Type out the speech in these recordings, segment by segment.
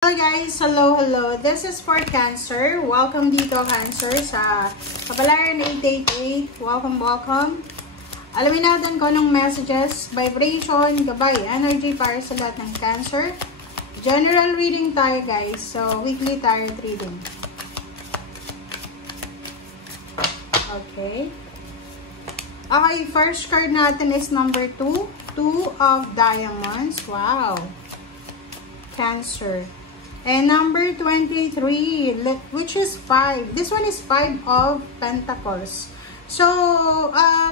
Hello guys! Hello! This is for Cancer. Welcome dito, Cancer, sa Kapalaran 888. Welcome! Alamin natin kung anong messages, vibration, gabay, energy para sa lahat ng Cancer. General reading tayo, guys. So, weekly tarot reading. Okay, first card natin is number 2. 2 of Diamonds. Wow! Cancer. And number 23, which is 5. This one is 5 of Pentacles. So,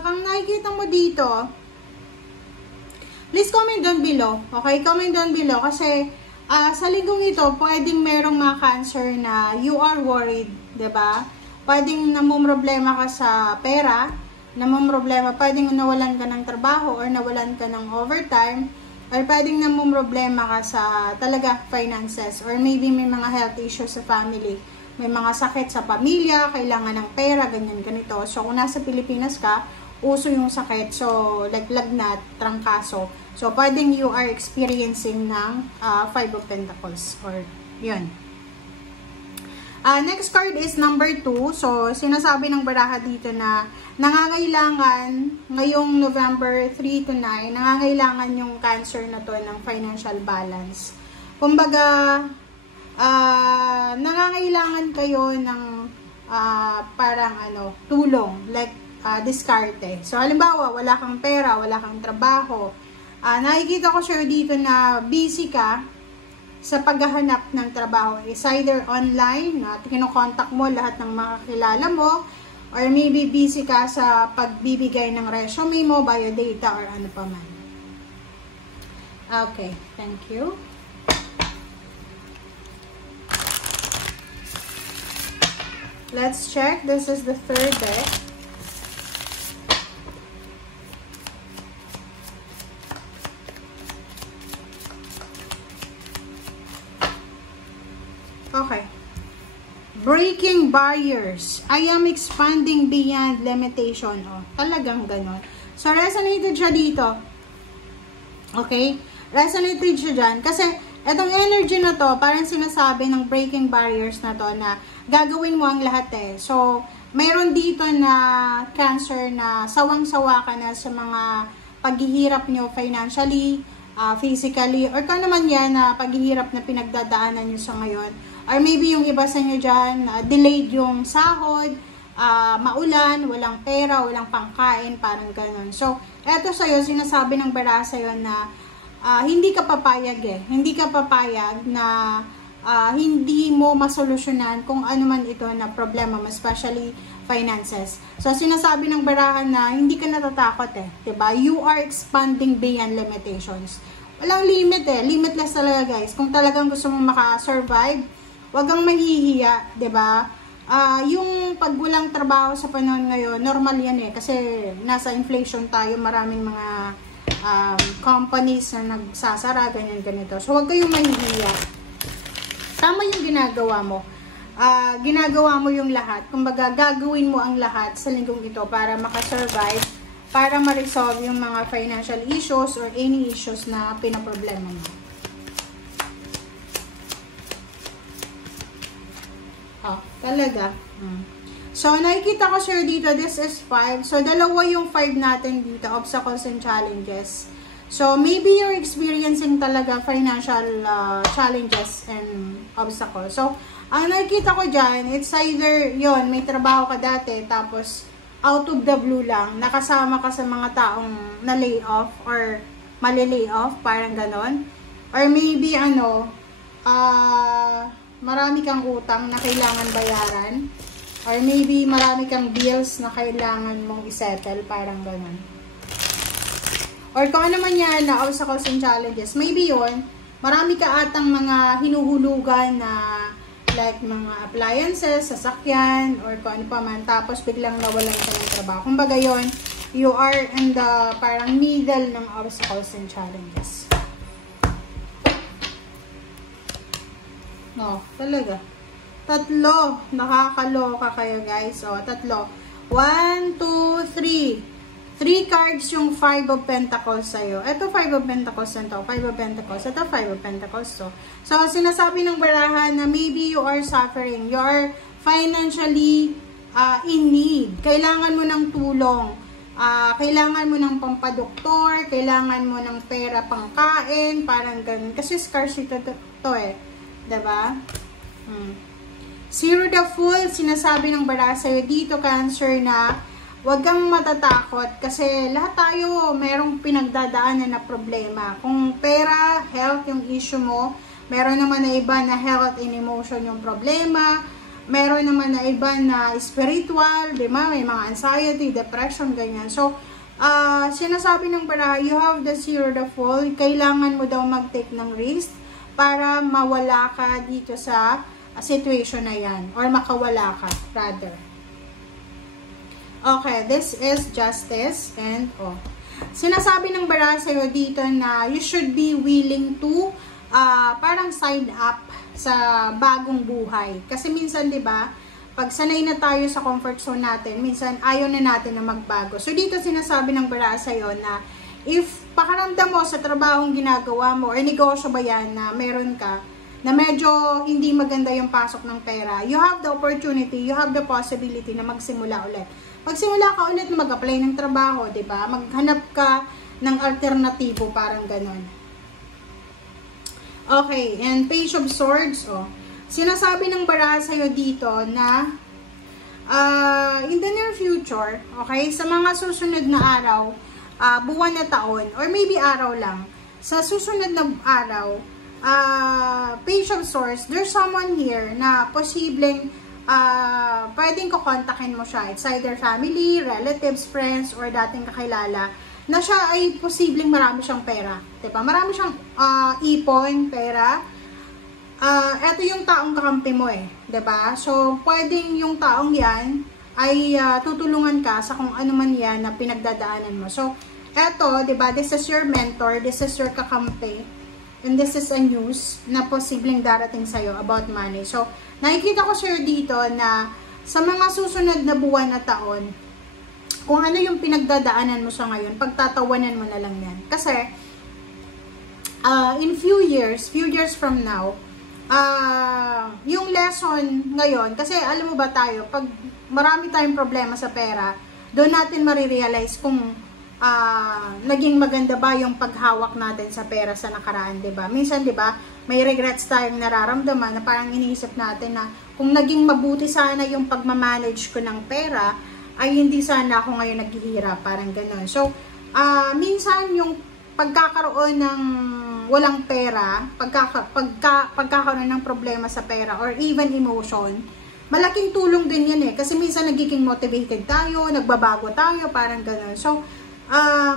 kung nakikita mo dito, please comment down below. Okay? Comment down below. Kasi, sa linggong ito, pwedeng merong mga Cancer na you are worried. Diba? Pwedeng namumroblema ka sa pera. Pwedeng nawalan ka ng trabaho or nawalan ka ng overtime. Or pwedeng namumroblema ka sa talaga finances. Or maybe may mga health issues sa family. May mga sakit sa pamilya, kailangan ng pera, ganyan, ganito. So, kung nasa Pilipinas ka, uso yung sakit. So, like lagnat, trangkaso. So, pwedeng you are experiencing ng 5 of Pentacles. Or, yun. Next card is number 2. So, sinasabi ng baraha dito na nangangailangan ngayong November 3 to 9, nangangailangan yung Cancer na to ng financial balance. Kumbaga, nangangailangan kayo ng parang tulong, like diskarte. So, halimbawa, wala kang pera, wala kang trabaho. Nakikita ko sure dito na busy ka sa paghahanap ng trabaho. Is either online, kinokontak mo lahat ng makakilala mo, or maybe busy ka sa pagbibigay ng resume mo, biodata, or ano pa man. Okay, thank you. Let's check. This is the third deck. Okay. Breaking barriers. I am expanding beyond limitation. Oh, talagang ganon. So, resonated siya dito. Okay? Resonated siya dyan. Kasi, etong energy na to, parang sinasabi ng breaking barriers na to na gagawin mo ang lahat eh. So, mayroon dito na Cancer na sawang-sawa ka na sa mga paghihirap nyo financially, physically, or kung naman yan na paghihirap na pinagdadaanan nyo sa ngayon. Or maybe yung iba sa inyo dyan, delayed yung sahod, maulan, walang pera, walang pangkain, parang ganun. So, eto sa'yo, sinasabi ng bara sa'yo na hindi ka papayag eh. Hindi ka papayag na hindi mo masolusyonan kung ano man ito na problema mo, especially finances. So, sinasabi ng barahan na hindi ka natatakot eh. Diba? You are expanding beyond limitations. Walang limit eh. Limitless talaga, guys. Kung talagang gusto mong makasurvive, wag kang mahihiya, 'di ba? Yung paggulang trabaho sa panahon ngayon, normal 'yan eh kasi nasa inflation tayo, maraming mga companies na nagsasara ganyan ganito. So wag kayong mahihiya. Tama yung ginagawa mo. Ginagawa mo yung lahat. Kumbaga gagawin mo ang lahat sa linggong ito para makasurvive, para ma-resolve yung mga financial issues or any issues na pinaproblema mo. Talaga. So, nakikita ko sure dito, this is 5. So, dalawa yung 5 natin dito, obstacles and challenges. So, maybe you're experiencing talaga financial challenges and obstacles. So, ang nakikita ko dyan, it's either, yon may trabaho ka dati, tapos out of the blue lang, nakasama ka sa mga taong na-lay off or mali-lay off, parang ganon. Or maybe, marami kang utang na kailangan bayaran. Or maybe marami kang bills na kailangan mong isettle. Parang ganun. Or kung ano man yan na obstacles and challenges. Maybe yun, marami ka atang mga hinuhulugan na like mga appliances, sasakyan, or kung ano pa man. Tapos biglang nawalan ka ng trabaho. Kumbaga yun, you are in the parang middle ng obstacles and challenges. No, talaga. 3. Nakakaloka kayo, guys. O, 3. 1, 2, 3. 3 cards yung 5 of Pentacles sa'yo. Ito 5 of Pentacles na to. 5 of Pentacles. Ito 5 of Pentacles to. So, sinasabi ng barahan na maybe you are suffering. You are financially in need. Kailangan mo ng tulong. Kailangan mo ng pampadoktor. Kailangan mo ng pera pangkain. Parang ganun. Kasi scarcity to eh. Diba? Zero the Fool. Sinasabi ng barahan sa'yo dito, Cancer, na huwag kang matatakot kasi lahat tayo merong pinagdadaanan na problema. Kung pera, health yung issue mo, meron naman na iba na health and emotion yung problema, meron naman na iba na spiritual, di ba? May mga anxiety, depression, ganyan. So, sinasabi ng para, you have the Zero the Fool, kailangan mo daw mag-take ng risk para mawala ka dito sa situation na yan, or makawala ka, rather. Okay, this is Justice and sinasabi ng bara sa'yo dito na you should be willing to parang sign up sa bagong buhay. Kasi minsan, di ba, pag sanay na tayo sa comfort zone natin, minsan ayaw na natin na magbago. So dito sinasabi ng bara sa'yo na if pakaramdam mo sa trabahong ginagawa mo or negosyo ba yan na meron ka, na medyo hindi maganda yung pasok ng pera, you have the opportunity, you have the possibility na magsimula ulit. Magsimula ka ulit na mag-apply ng trabaho, di ba? Maghanap ka ng alternatibo, parang ganon. Okay, and Page of Swords, sinasabi ng baraha sa'yo dito na in the near future, okay, sa mga susunod na araw, buwan na taon, or maybe araw lang, sa susunod na araw, Page of Swords, there's someone here na posibleng pwedeng kukontakin mo siya. It's either family, relatives, friends, or dating kakilala na siya ay posibleng marami siyang pera. Diba? Marami siyang ipon, pera. Ito yung taong kakampi mo eh. Diba? So, pwedeng yung taong yan ay tutulungan ka sa kung ano man yan na pinagdadaanan mo. So, eto, diba? This is your mentor, this is your kakampi. And this is a news na posibleng darating sa'yo about money. So, nakikita ko sa'yo dito na sa mga susunod na buwan na taon, kung ano yung pinagdadaanan mo sa ngayon, pagtatawanan mo na lang yan. Kasi, in few years from now, yung lesson ngayon, kasi alam mo ba tayo, pag marami tayong problema sa pera, doon natin marirealize kung naging maganda ba yung paghawak natin sa pera sa nakaraan, diba? Minsan, diba, may regrets tayong nararamdaman na parang iniisip natin na kung naging mabuti sana yung pagmamanage ko ng pera, ay hindi sana ako ngayon naghihirap, parang gano'n. So, minsan yung pagkakaroon ng walang pera, pagkakaroon ng problema sa pera, or even emotion, malaking tulong din yan eh. Kasi minsan nagiging motivated tayo, nagbabago tayo, parang gano'n. So,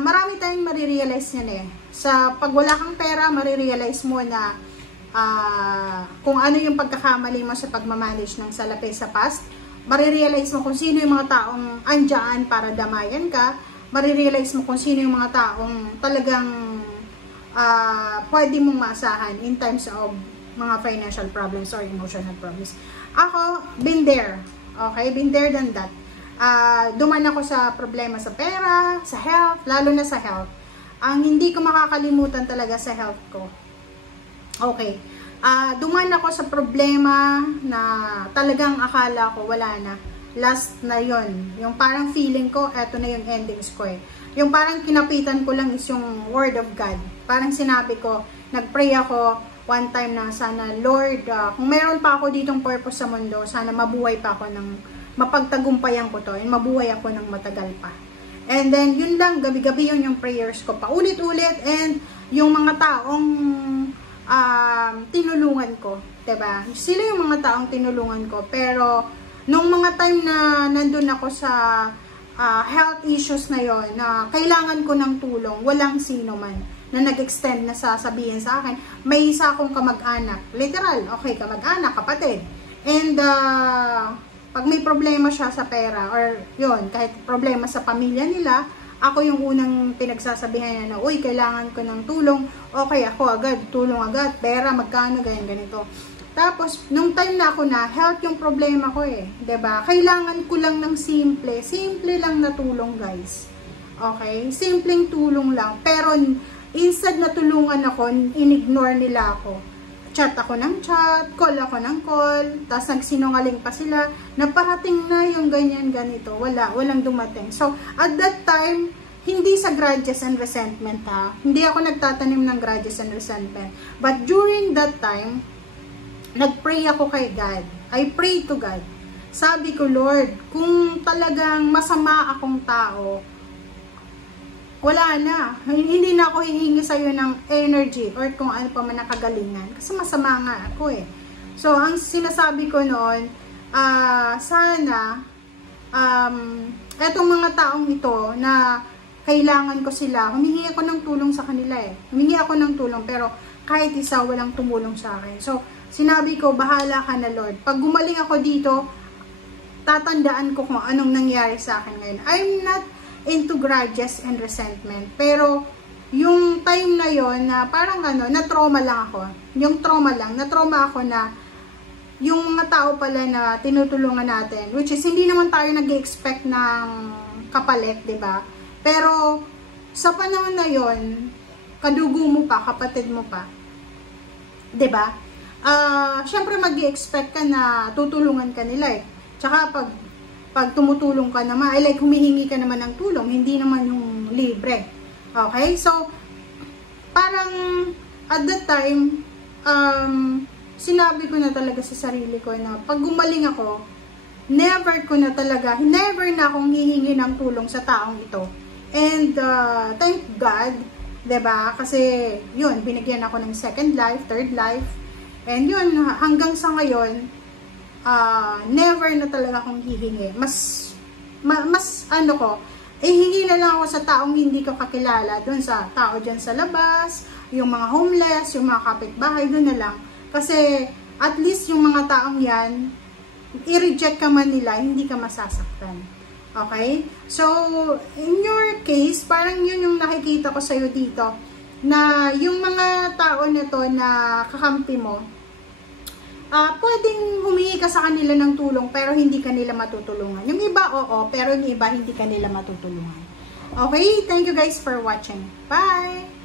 marami tayong marirealize niyan eh. Sa pag wala kang pera, marirealize mo na kung ano yung pagkakamali mo sa pagmamanage ng salapi sa past. Marirealize mo kung sino yung mga taong andyan para damayan ka. Marirealize mo kung sino yung mga taong talagang pwede mong maasahan in times of mga financial problems or emotional problems. Ako, been there. Okay? Been there than that. Duman ako sa problema sa pera, sa health, lalo na sa health. Ang hindi ko makakalimutan talaga sa health ko. Okay. Duman ako sa problema na talagang akala ko wala na. Last na yon. Yung parang feeling ko, eto na yung endings ko eh. Yung parang kinapitan ko lang is yung word of God. Parang sinabi ko, nagpray ako one time na sana, Lord, kung meron pa ako ditong purpose sa mundo, sana mabuhay pa ako ng mapagtagumpayan ko to and mabuhay ako ng matagal pa. And then, yun lang, gabi-gabi yun yung prayers ko. Paulit-ulit, and yung mga taong tinulungan ko, diba? Sila yung mga taong tinulungan ko. Pero, nung mga time na nandun ako sa health issues na yon, na kailangan ko ng tulong, walang sino man na nag-extend na sasabihin sa akin. May isa akong kamag-anak. Literal, okay, kamag-anak, kapatid. And, pag may problema siya sa pera, or yun, kahit problema sa pamilya nila, ako yung unang pinagsasabihan niya na, uy, kailangan ko ng tulong, okay, ako agad, tulong agad, pera, magkano, ganyan, ganito. Tapos, nung time na ako na, health yung problema ko eh, 'di ba? Kailangan ko lang ng simple lang na tulong, guys. Okay? Simpleng tulong lang. Pero, instead na tulungan ako, inignore nila ako. Chat ako ng chat, call ako ng call, tapos nagsinungaling pa sila, na parating na yung ganyan, ganito. Walang dumating. So, at that time, hindi sa grudges and resentment ha. Hindi ako nagtatanim ng grudges and resentment. But during that time, nag-pray ako kay God. I pray to God. Sabi ko, Lord, kung talagang masama akong tao, wala na. Hindi na ako hihingi sa'yo ng energy or kung ano pa man nakagalingan. Kasi masama nga ako eh. So, ang sinasabi ko noon, sana, etong mga taong ito na kailangan ko sila, humingi ako ng tulong sa kanila eh. Humingi ako ng tulong pero kahit isa walang tumulong sa akin. So, sinabi ko, bahala ka na Lord. Pag gumaling ako dito, tatandaan ko kung anong nangyari sa akin ngayon. I'm not into grudges and resentment. Pero, yung time na yon na parang na-trauma lang ako. Yung trauma lang, na-trauma ako na yung mga tao pala na tinutulungan natin, which is hindi naman tayo nag-expect ng kapalit, 'di ba? Pero, sa panahon na yon, kadugo mo pa, kapatid mo pa, 'di ba? Syempre mag-expect ka na tutulungan ka nila eh. Tsaka pag tumutulong ka naman, ay like humihingi ka naman ng tulong, hindi naman yung libre. Okay? So, parang at that time, sinabi ko na talaga sa sarili ko na pag gumaling ako, never na akong hihingi ng tulong sa taong ito. And thank God, 'di ba? Kasi yun, binigyan ako ng second life, third life. And yun, hanggang sa ngayon, never na talaga akong hihingi. Mas hingi na lang ako sa taong hindi ko kakilala, dun sa tao dyan sa labas, yung mga homeless, yung mga kapitbahay, dun na lang. Kasi, at least yung mga taong yan, i-reject ka man nila, hindi ka masasaktan. Okay? So, in your case, parang yun yung nakikita ko sa'yo dito, na yung mga tao na to na kakampi mo, pwedeng humingi ka sa kanila ng tulong pero hindi kanila matutulungan. Yung iba, oo, pero yung iba hindi kanila matutulungan. Okay? Thank you guys for watching. Bye!